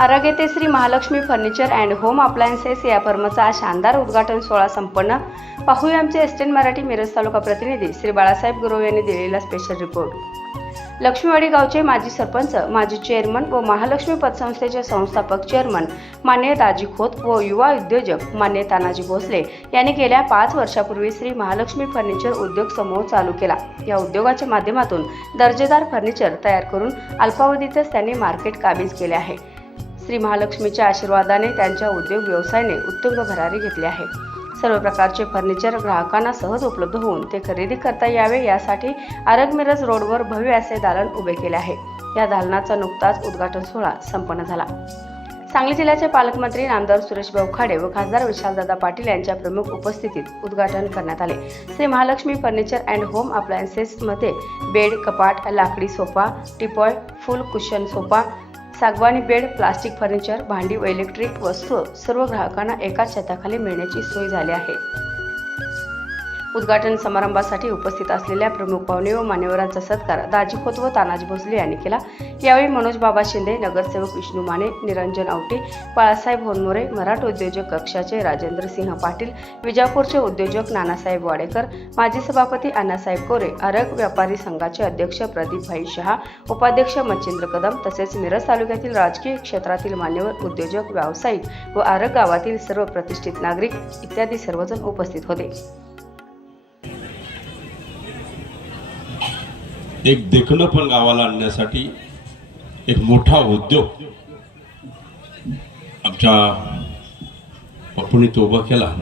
आरोग्य येथे Shri Mahalakshmi furniture and home appliances या फर्मचा शानदार उद्घाटन सोहळा संपन्न. पाहूया आमचे एस्टेन मराठी मिरज तालुका प्रतिनिधी श्री बाळासाहेब गुरव यांनी दिलेला स्पेशल रिपोर्ट लक्ष्मीवाडी गावचे माजी सरपंच माजी चेअरमन व महालक्ष्मी पतसंस्थेचे संस्थापक चेअरमन मान्य दाजी खोत व युवा उद्योजक मान्य तानाजी भोसले यांनी गेल्या पाच वर्षापूर्वी श्री महालक्ष्मी फर्निचर उद्योग समूह चालू केला. या उद्योगाच्या माध्यमातून दर्जेदार फर्निचर तयार करून अल्पावधीतच त्यांनी मार्केट काबीज केले आहे. श्री महालक्ष्मीच्या आशीर्वादाने त्यांच्या उद्योग व्यवसायाने उत्तुंग भरारी घेतली आहे. सर्व प्रकारचे फर्निचर ग्राहकांना सहज उपलब्ध होऊन ते खरेदी करता यावे यासाठी आरग मिरज रोडवर भव्य असे दालन उभे केले आहे. या दालनाचा नुकताच उद्घाटन सोहळा संपन्न झाला. सांगली जिल्ह्याचे पालकमंत्री नामदार सुरेश बवखाडे व खासदार विशालदादा पाटील यांच्या प्रमुख उपस्थितीत उद्घाटन करण्यात आले. Shri Mahalakshmi furniture and home अप्लायन्सेसमध्ये bed कपाट लाकडी sofa teapoy full cushion sofa सागवानी bed plastic furniture भांडी व इलेक्ट्रिक वस्तू सर्व ग्राहकांना एकाच छताखाली मिळण्याची सोय झाली आहे. उद्घाटन समारंभासाठी उपस्थित असलेल्या प्रमुख पाहुणे व मान्यवरांचा सत्कार दाजी खोत व तानाजी भोसले यांनी केला. यावेळी मनोज बाबा शिंदे नगरसेवक विष्णू माने निरंजन आवटे बाळासाहेब होनमोरे मराठ उद्योजक कक्षाचे राजेंद्र सिंह पाटील विजापूरचे उद्योजक नानासाहेब वाडेकर माजी सभापती अण्णासाहेब कोरे अरग व्यापारी संघाचे अध्यक्ष प्रदीपभाई शहा उपाध्यक्ष मच्छिंद्र कदम तसेच मिरज तालुक्यातील राजकीय क्षेत्रातील मान्यवर उद्योजक व्यावसायिक व आरग गावातील सर्व प्रतिष्ठित नागरिक इत्यादी सर्वजण उपस्थित होते. एक देखणं पण गावाला आणण्यासाठी एक मोठा उद्योग आमच्या बापूंनी तो उभा केला.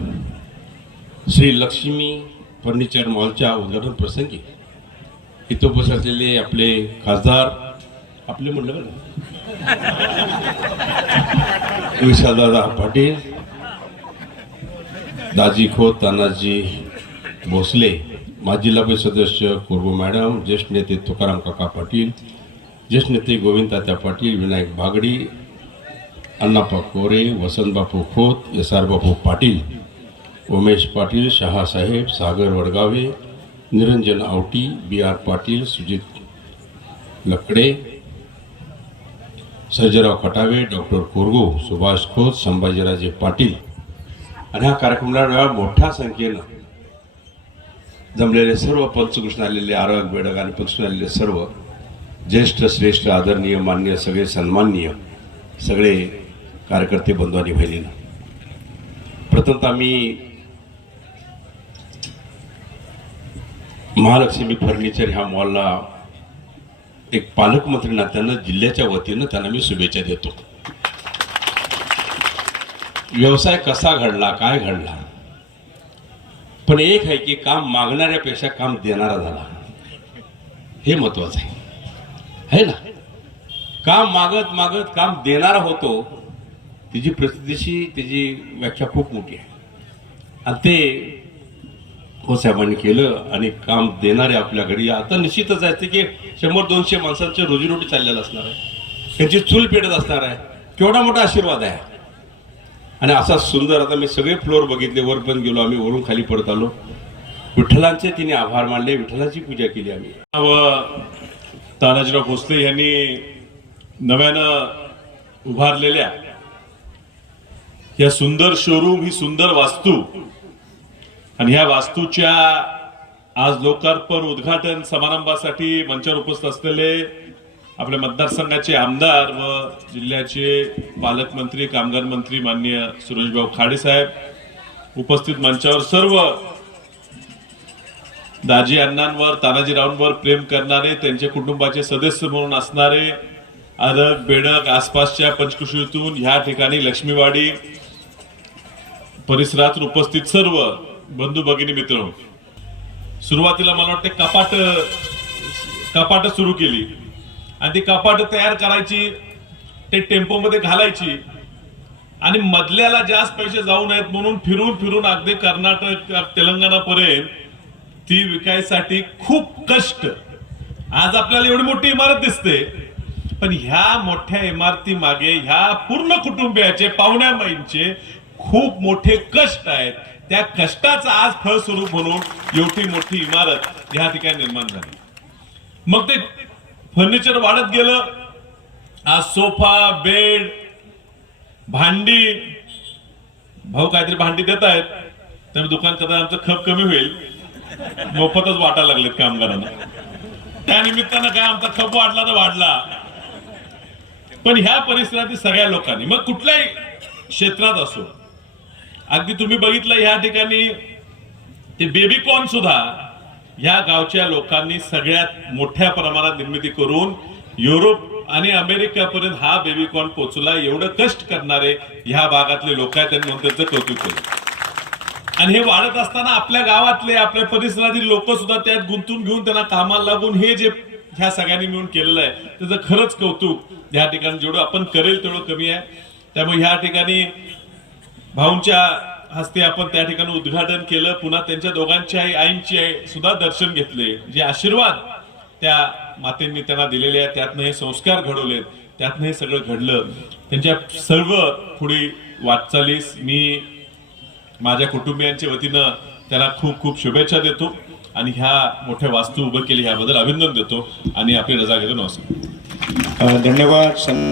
श्री लक्ष्मी फर्निचर मॉलच्या उद्घाटन प्रसंगी. इथं उपस्थित आपले खासदार आपले म्हणलं बरं विशालदादा पाटील दाजी खोत तानाजी भोसले माजी जिल्हा सदस्य कुर्बू मॅडम ज्येष्ठ नेते तुकाराम काका पाटील ज्येष्ठ नेते Govind Tatya Patil Vinayak Bagdi Annappa Kore Vasantbapu Khot S R Bapu Patil Umesh Patil Shahasaheb Sagar Wadgave Niranjan Awati B R Patil Sujit Lakade Sarjerao Khatave doctor Korgo Subhash Khot Sambhajiraje Patil. आणि हा कार्यक्रमाला मोठ्या संख्येनं जमलेले सर्व पंचकृष्ण आलेले आरग बेडक आणि पक्षून आलेले सर्व ज्येष्ठ श्रेष्ठ आदरणीय मान्य सगळे सन्माननीय सगळे कार्यकर्ते बंधू आणि बहिणींना. प्रथमतः मी महालक्ष्मी फर्निचर ह्या मॉलला एक पालकमंत्री नात्यानं जिल्ह्याच्या वतीनं त्यांना मी शुभेच्छा देतो. व्यवसाय कसा घडला काय घडला? पण एक आहे की काम मागणाऱ्यापेक्षा काम देणारा झाला. हे महत्वाचं आहे. है ना? काम मागत मागत काम देणारा होतो तिची प्रसिद्धीशी त्याची व्याख्या खूप मोठी आहे. आणि ते हो साहेबांनी केलं आणि काम देणारे आपल्याकडे आता निश्चितच आहे की शंभर दोनशे माणसांची रोजीरोटी चाललेलं असणार आहे. त्यांची चूल पेटत असणार आहे. केवढा मोठा आशीर्वाद आहे. आणि असा सुंदर आता मी सगळे फ्लोअर बघितले वर पण गेलो आम्ही वरून खाली पडत आलो. विठ्ठलांचे तिने आभार मानले विठ्ठलाची पूजा केली आम्ही. तानाजीराव भोसले यांनी नव्यानं उभारलेल्या या सुंदर शोरूम ही सुंदर वास्तू आणि ह्या वास्तूच्या आज लोकार्पण उद्घाटन समारंभासाठी मंचावर उपस्थित असलेले आपल्या मतदारसंघाचे आमदार व जिल्ह्याचे पालकमंत्री कामगार मंत्री माननीय सुरेशभाऊ खाडेसाहेब उपस्थित मंचावर सर्व दाजी अण्णांवर तानाजीरावांवर प्रेम करणारे त्यांचे कुटुंबाचे सदस्य म्हणून असणारे अरग बेडक आसपासच्या पंचकृषीतून ह्या ठिकाणी लक्ष्मीवाडी परिसरात उपस्थित सर्व बंधू भगिनी मित्र सुरुवातीला मला वाटते कपाट कपाट सुरू केली. आणि ती कपाट तयार करायची ते टेम्पो मध्ये घालायची. आणि मधल्याला जास्त पैसे जाऊ नयेत म्हणून फिरून फिरून अगदी कर्नाटक तेलंगणापर्यंत ती विकायसाठी खूप कष्ट. आज आपल्याला एवढी मोठी इमारत दिसते. पण ह्या मोठ्या इमारती मागे ह्या पूर्ण कुटुंबियाचे पाहुण्यामाईंचे खूप मोठे कष्ट आहेत. त्या कष्टाचं आज फळ स्वरूप म्हणून एवढी मोठी इमारत ह्या ठिकाणी निर्माण झाली. मग ते फर्निचर वाढत गेलं. आज सोफा बेड भांडी. भाऊ काहीतरी भांडी देत आहेत तर दुकान करता आमचं खप कमी होईल. मोफतच वाटा लागलेत कामगारांना. त्या निमित्तानं काय आमचा खप वाढला तर वाढला. पण ह्या परिसरातील सगळ्या लोकांनी मग कुठल्याही क्षेत्रात असो अगदी तुम्ही बघितलं ह्या ठिकाणी ते बेबीकॉर्न सुद्धा ह्या गावच्या लोकांनी सगळ्यात मोठ्या प्रमाणात निर्मिती करून युरोप आणि अमेरिकापर्यंत हा बेबीकॉन पोचला एवढं कष्ट करणारे ह्या भागातले लोक आहेत त्यांनी म्हणून त्यांचं कौतुक केलं. आणि हे वाढत असताना आपल्या गावातले आपल्या परिसरातील लोक सुद्धा त्यात गुंतून घेऊन त्यांना कामाला लागून हे जे ह्या सगळ्यांनी मिळून केलेलं आहे त्याचं खरंच कौतुक या ठिकाणी जेवढं आपण करेल तेवढं कमी आहे. त्यामुळे ह्या ठिकाणी भाऊंच्या हस्ते आपण त्या ठिकाणी उद्घाटन केलं. पुन्हा त्यांच्या दोघांची आई आईंची आई सुद्धा दर्शन घेतले. जे आशीर्वाद त्या मातेंनी त्यांना दिलेले आहेत. त्यातनं हे संस्कार घडवलेत. त्यातनं हे सगळं घडलं. त्यांच्या सर्व पुढे वाटचालीस मी माझ्या कुटुंबियांच्या वतीनं त्याला खूप खूप शुभेच्छा देतो आणि ह्या मोठ्या वास्तू उभं केली ह्याबद्दल अभिनंदन देतो आणि आपली रजा घेतो. नमस्कार. धन्यवाद.